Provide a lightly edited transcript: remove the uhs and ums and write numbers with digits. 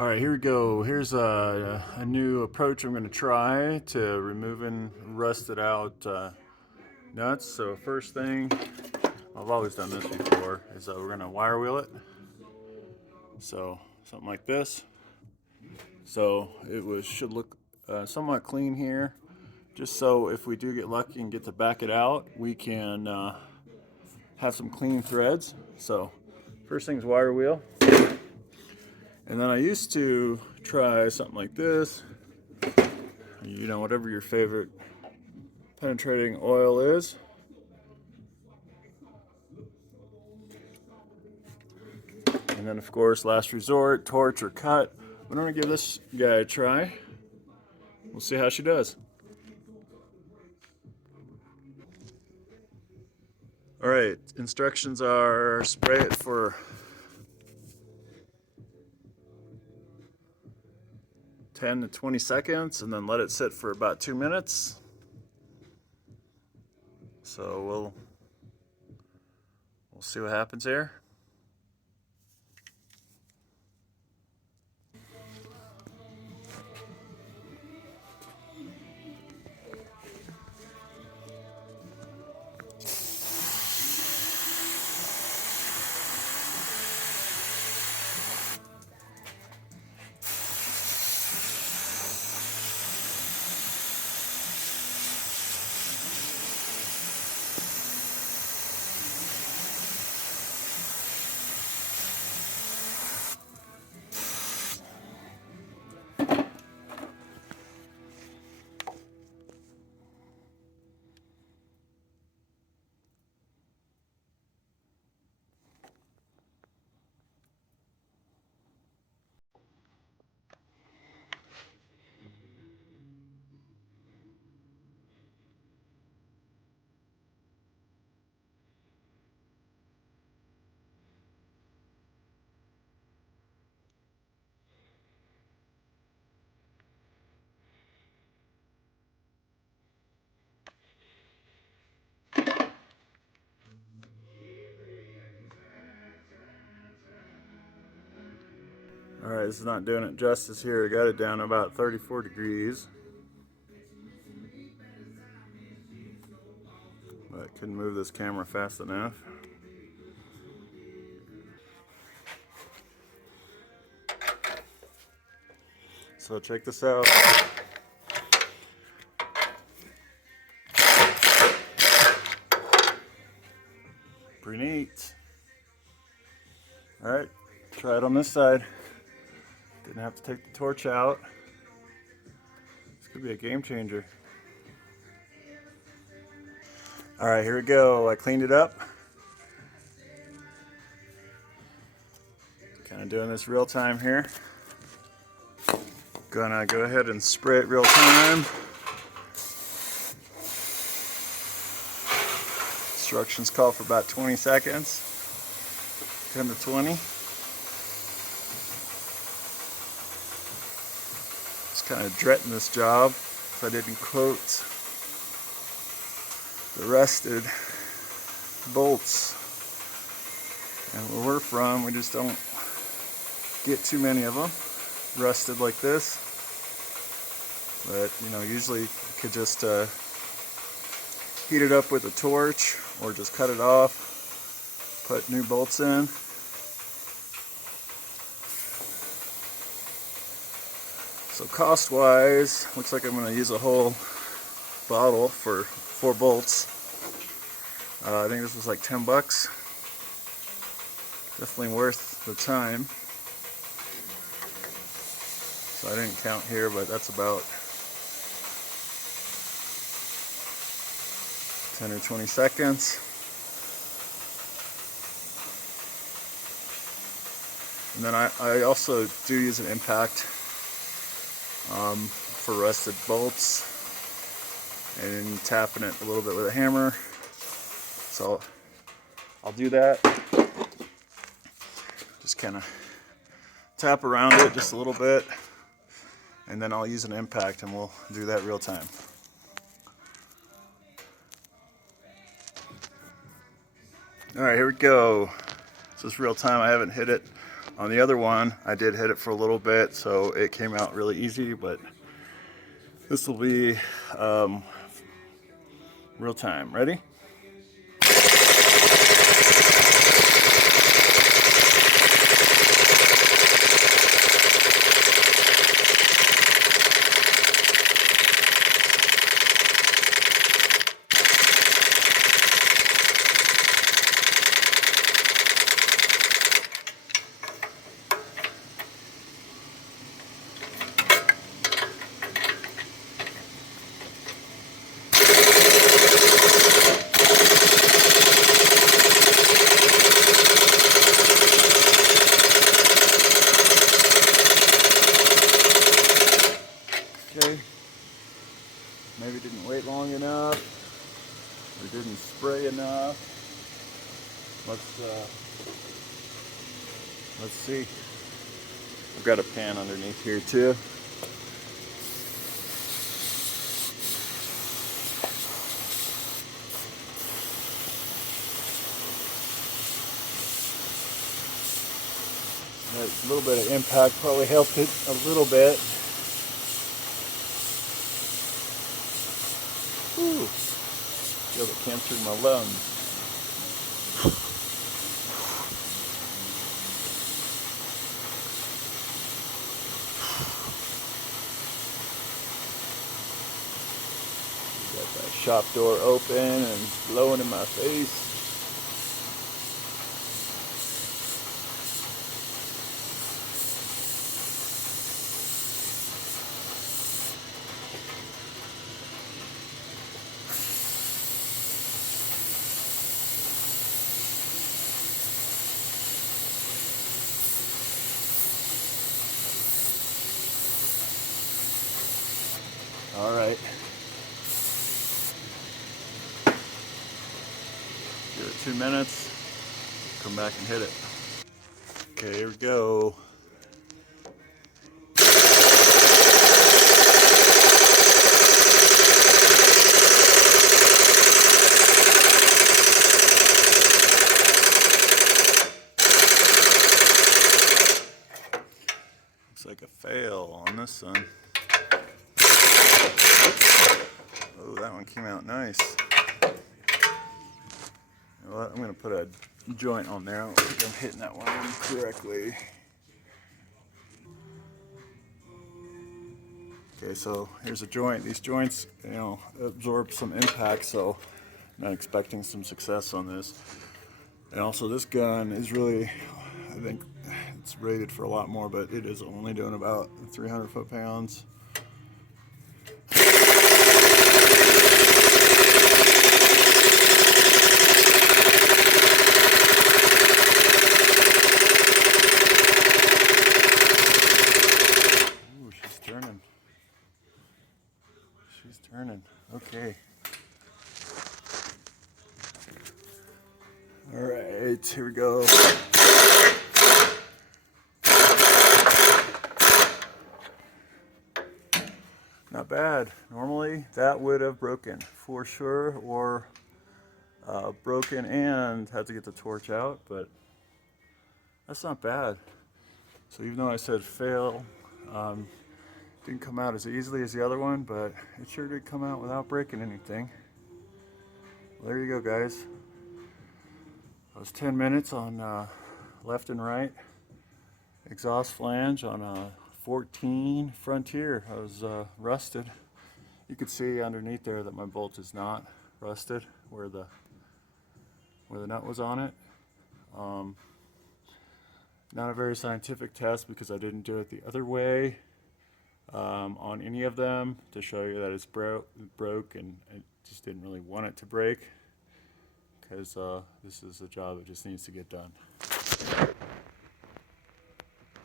All right, here we go. Here's a new approach I'm going to try to removing rusted out nuts. So first thing, I've always done this before, is we're going to wire wheel it. So something like this. So should look somewhat clean here. Just so if we do get lucky and get to back it out, we can have some clean threads. So first thing's wire wheel. And then I used to try something like this. You know, whatever your favorite penetrating oil is. And then of course, last resort, torch or cut. I'm gonna give this guy a try. We'll see how she does. All right, instructions are spray it for 10 to 20 seconds and then let it sit for about 2 minutes. So we'll see what happens here. All right, this is not doing it justice here. I got it down to about 34 degrees. But I couldn't move this camera fast enough. So check this out. Pretty neat. All right, try it on this side. Didn't have to take the torch out. This could be a game changer. All right, here we go. I cleaned it up. Kind of doing this real time here. Gonna go ahead and spray it real time. Instructions call for about 20 seconds. 10 to 20. Just kind of dreading this job if I didn't quote the rusted bolts. And where we're from, we just don't get too many of them rusted like this. But you know, usually you could just heat it up with a torch or just cut it off, put new bolts in. So cost wise, looks like I'm going to use a whole bottle for 4 bolts. I think this was like 10 bucks. Definitely worth the time. So I didn't count here, but that's about 10 or 20 seconds. And then I also do use an impact for rusted bolts and tapping it a little bit with a hammer. So I'll do that. Just kind of tap around it just a little bit, and then I'll use an impact and we'll do that real time. All right, here we go. This is real time. I haven't hit it On the other one, I did hit it for a little bit, so it came out really easy, but this will be real time. Ready? Okay, maybe didn't wait long enough, or didn't spray enough. Let's see. I've got a pan underneath here too. A little bit of impact probably helped it a little bit. Whew. Feel the cancer in my lungs. Got that shop door open and blowing in my face. All right. Give it 2 minutes. Come back and hit it. Okay, here we go. Looks like a fail on this one. Oh, that one came out nice. You know what? I'm going to put a joint on there. I don't think I'm hitting that one correctly. Okay, so here's a joint. These joints, you know, absorb some impact, so I'm not expecting some success on this. And also this gun is really, I think it's rated for a lot more, but it is only doing about 300 foot-pounds. Ooh, she's turning. She's turning. Okay. All right, here we go. Not bad. Normally that would have broken for sure, or broken and had to get the torch out, but that's not bad. So even though I said fail, didn't come out as easily as the other one, but it sure did come out without breaking anything. Well, there you go, guys. That was 10 minutes on left and right exhaust flange on a 14 Frontier. I was rusted. You could see underneath there that my bolt is not rusted where the nut was on it. Not a very scientific test because I didn't do it the other way on any of them to show you that it's broke, and I just didn't really want it to break because this is a job that just needs to get done.